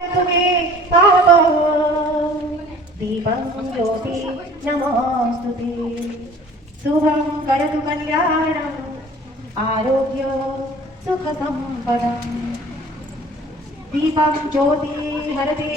तुम्हें पावो दीपं ज्योति नमोस्तुते शुभं करतु कल्याणम् आरोग्य सुखसम्पदम् दीपं ज्योति हरते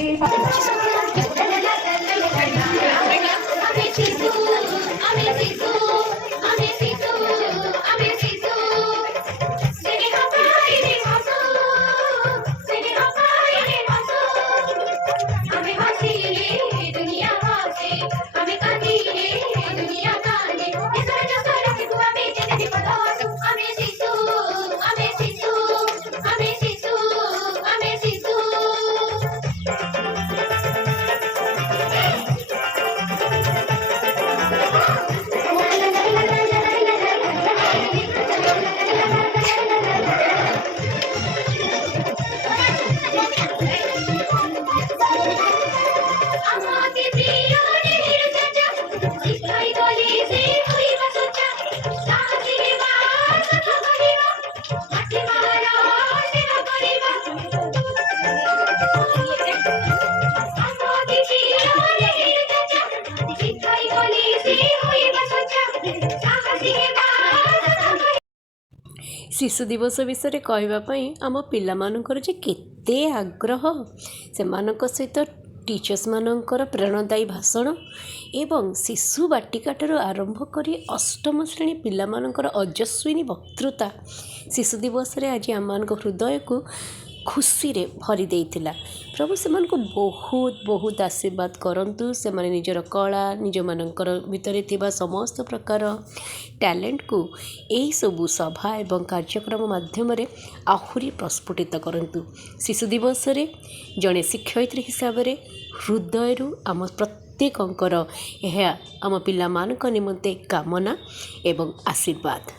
शिशु दिवस विषय कहवाई आम पिलामानकर जे केते आग्रह से सहित टीचर्स मानकर प्रेरणादायी भाषण एवं शिशु बाटिकाठार आरंभ कर अष्टम श्रेणी पिलामानकर अजस्विनी वक्तृता शिशु दिवस आज आम हृदय को खुशी रे भरी देइथिला। प्रभु से बहुत बहुत आशीर्वाद करंतु से माने निजर कला निज मानकर भितरे थिबा समस्त प्रकार टैलेंट को यही सबू सभा एवं कार्यक्रम माध्यम रे आहुरी प्रस्फुटित करंतु। शिशु दिवस रे जड़े शिक्षयित्री हिसाब से हृदय आम प्रत्येकंकर यह आम पिला मान निमंते कामना एवं आशीर्वाद।